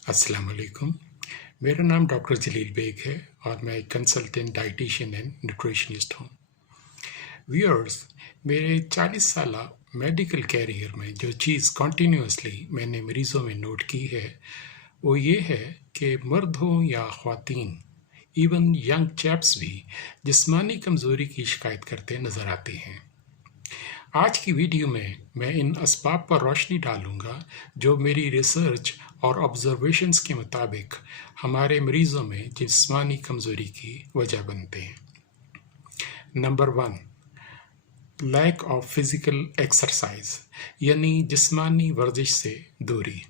अस्सलाम वालेकुम। मेरा नाम डॉक्टर जलील बेग है और मैं एक कंसल्टेंट डाइटिशियन एंड न्यूट्रिशनिस्ट हूँ। व्यूअर्स, मेरे 40 साला मेडिकल कैरियर में जो चीज़ कॉन्टीन्यूसली मैंने मरीज़ों में नोट की है वो ये है कि मर्द हों या ख़वातीन, इवन यंग चैप्स भी जिस्मानी कमज़ोरी की शिकायत करते नज़र आते हैं। आज की वीडियो में मैं इन असबाब पर रोशनी डालूंगा जो मेरी रिसर्च और ऑब्जर्वेशंस के मुताबिक हमारे मरीज़ों में जिस्मानी कमज़ोरी की वजह बनते हैं। Number 1, lack of physical exercise, यानी जिस्मानी वर्जिश से दूरी।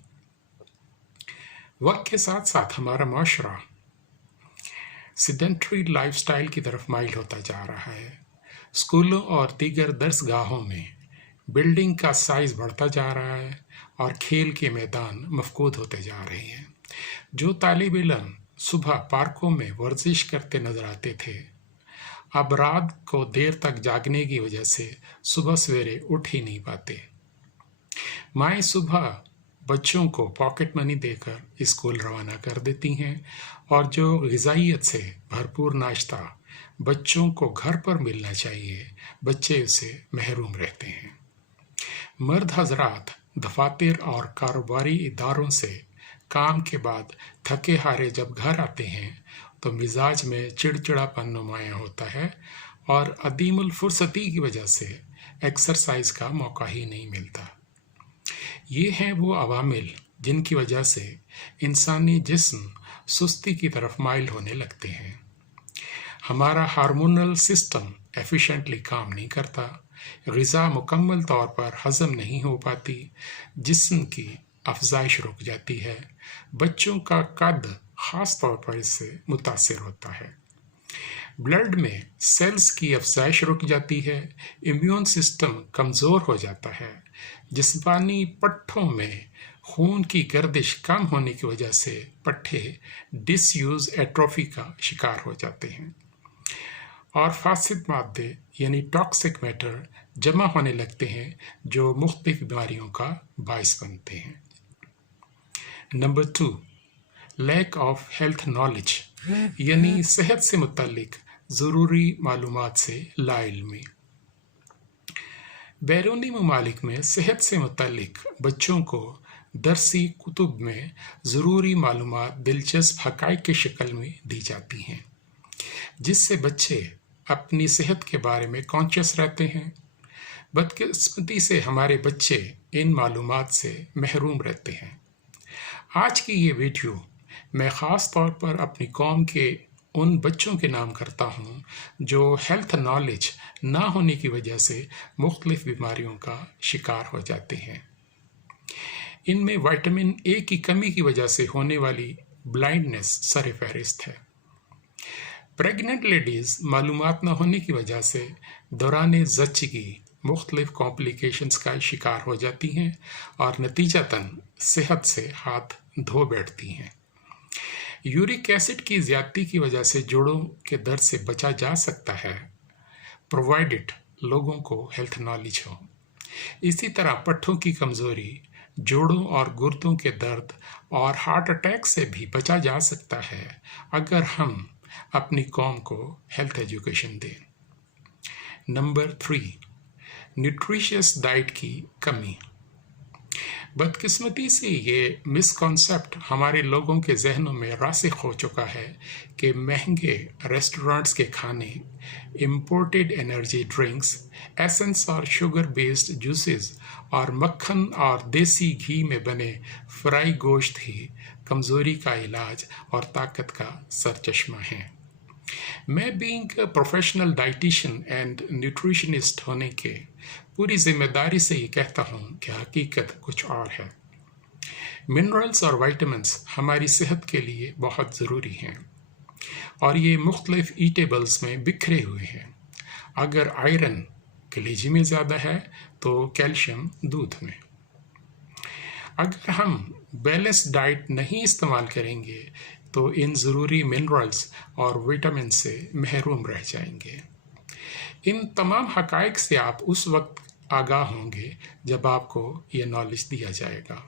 वक्त के साथ साथ हमारा माशरा सेडेंटरी लाइफस्टाइल की तरफ माइल होता जा रहा है। स्कूलों और दीगर दरसगाहों में बिल्डिंग का साइज़ बढ़ता जा रहा है और खेल के मैदान मफकूद होते जा रहे हैं। जो तालिब इल्म सुबह पार्कों में वर्जिश करते नज़र आते थे, अब रात को देर तक जागने की वजह से सुबह सवेरे उठ ही नहीं पाते। माएँ सुबह बच्चों को पॉकेट मनी देकर स्कूल रवाना कर देती हैं और जो ग़िज़ाइयत से भरपूर नाश्ता बच्चों को घर पर मिलना चाहिए, बच्चे उसे महरूम रहते हैं। मर्द हजरात दफातर और कारोबारी इदारों से काम के बाद थके हारे जब घर आते हैं तो मिजाज में चिड़चिड़ापन नुमायाँ होता है और अदीमुल फुर्सती की वजह से एक्सरसाइज का मौका ही नहीं मिलता। ये हैं वो अवामिल जिनकी वजह से इंसानी जिस्म सुस्ती की तरफ माइल होने लगते हैं। हमारा हार्मोनल सिस्टम एफिशिएंटली काम नहीं करता, ग़िज़ा मुकम्मल तौर पर हज़म नहीं हो पाती, जिस्म की अफजाइश रुक जाती है, बच्चों का कद ख़ास तौर पर इससे मुतासिर होता है। ब्लड में सेल्स की अफजाइश रुक जाती है, इम्यून सिस्टम कमज़ोर हो जाता है, जिस्मानी पट्ठों में खून की गर्दिश कम होने की वजह से पट्ठे डिसयूज़ एट्रोफी का शिकार हो जाते हैं और फासिद मादे यानी टॉक्सिक मैटर जमा होने लगते हैं जो मुख्तलिफ बीमारियों का बायस बनते हैं। Number 2, lack of health knowledge, यानी सेहत से मुतल्लिक ज़रूरी मालूमात से लाइल्मी। बैरूनी ममालिक में सेहत से मुतल्लिक बच्चों को दरसी कुतुब में ज़रूरी मालूमात दिलचस्प हक़ाइक़ की शक्ल में दी जाती हैं, जिससे बच्चे अपनी सेहत के बारे में कॉन्शियस रहते हैं। बदकिस्मती से हमारे बच्चे इन मालूमात से महरूम रहते हैं। आज की ये वीडियो मैं ख़ास तौर पर अपनी कौम के उन बच्चों के नाम करता हूँ जो हेल्थ नॉलेज ना होने की वजह से मुख्तलिफ बीमारियों का शिकार हो जाते हैं। इनमें विटामिन ए की कमी की वजह से होने वाली ब्लाइंडनेस सर फहरिस्त है। प्रेग्नेंट लेडीज़ मालूमात न होने की वजह से दौरान ज़च्चगी मुख्तलिफ कॉम्प्लिकेशंस का शिकार हो जाती हैं और नतीजतन सेहत से हाथ धो बैठती हैं। यूरिक एसिड की ज़्यादती की वजह से जोड़ों के दर्द से बचा जा सकता है, प्रोवाइडेड लोगों को हेल्थ नॉलेज हो। इसी तरह पट्ठों की कमज़ोरी, जोड़ों और गुर्दों के दर्द और हार्ट अटैक से भी बचा जा सकता है अगर हम अपनी कौम को हेल्थ एजुकेशन दें। नंबर 3, न्यूट्रिशियस डाइट की कमी। बदकिस्मती से ये मिसकॉन्सेप्ट हमारे लोगों के जहनों में रासिख हो चुका है कि महंगे रेस्टोरेंट्स के खाने, इम्पोर्टेड एनर्जी ड्रिंक्स, एसेंस और शुगर बेस्ड जूसेस और मक्खन और देसी घी में बने फ्राई गोश्त ही कमज़ोरी का इलाज और ताकत का सरचश्मा है। मैं being professional dietitian and nutritionist होने के पूरी जिम्मेदारी से ये कहता हूँ कि हकीकत कुछ और है। मिनरल्स और विटामिन्स हमारी सेहत के लिए बहुत ज़रूरी हैं और ये मुख्तलिफ ईटेबल्स में बिखरे हुए हैं। अगर आयरन कलेजी में ज़्यादा है तो कैल्शियम दूध में। अगर हम बैलेंस डाइट नहीं इस्तेमाल करेंगे तो इन ज़रूरी मिनरल्स और विटामिन से महरूम रह जाएंगे। इन तमाम हक़ाइक़ से आप उस वक्त आगाह होंगे जब आपको ये नॉलेज दिया जाएगा।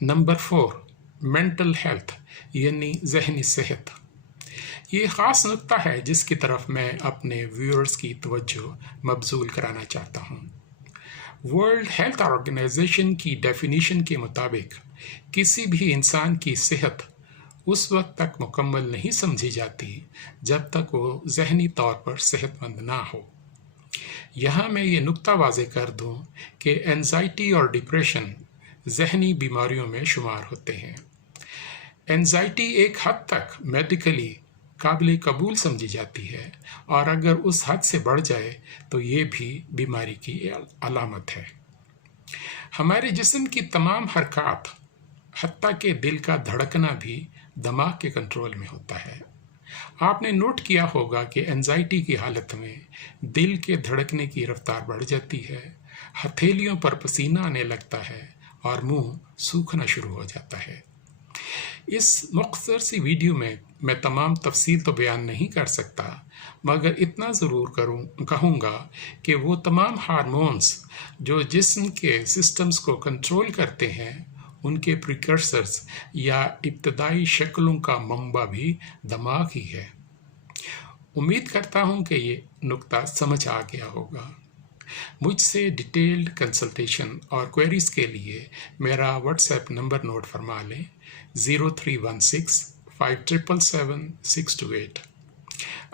नंबर 4, मेंटल हेल्थ यानी जहनी सेहत। ये ख़ास नुक्ता है जिसकी तरफ मैं अपने व्यूअर्स की तवज्जो मबजूल कराना चाहता हूँ। वर्ल्ड हेल्थ ऑर्गेनाइजेशन की डेफिनेशन के मुताबिक किसी भी इंसान की सेहत उस वक्त तक मुकम्मल नहीं समझी जाती जब तक वो जहनी तौर पर सेहतमंद ना हो। यहाँ मैं ये नुक्ता वाज़े कर दूँ कि एंजाइटी और डिप्रेशन जहनी बीमारियों में शुमार होते हैं। एंजाइटी एक हद तक मेडिकली काबिल कबूल समझी जाती है और अगर उस हद से बढ़ जाए तो ये भी बीमारी की अलामत है। हमारे जिस्म की तमाम हरकत हत्ता के दिल का धड़कना भी दिमाग के कंट्रोल में होता है। आपने नोट किया होगा कि एंजाइटी की हालत में दिल के धड़कने की रफ्तार बढ़ जाती है, हथेलियों पर पसीना आने लगता है और मुंह सूखना शुरू हो जाता है। इस मुख्तसर सी वीडियो में मैं तमाम तफसील तो बयान नहीं कर सकता, मगर इतना ज़रूर कहूँगा कि वो तमाम हार्मोन्स जो जिस्म के सिस्टम्स को कंट्रोल करते हैं उनके प्रिकर्सर्स या इब्तदाई शक्लों का मंबा भी दिमाग ही है। उम्मीद करता हूँ कि ये नुक्ता समझ आ गया होगा। मुझसे डिटेल्ड कंसल्टेशन और क्वेरीज के लिए मेरा व्हाट्सएप नंबर नोट फरमा लें 0316-5777-628।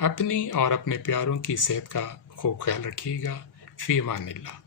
अपनी और अपने प्यारों की सेहत का खूब ख्याल रखिएगा। फ़ी अमानिल्लाह।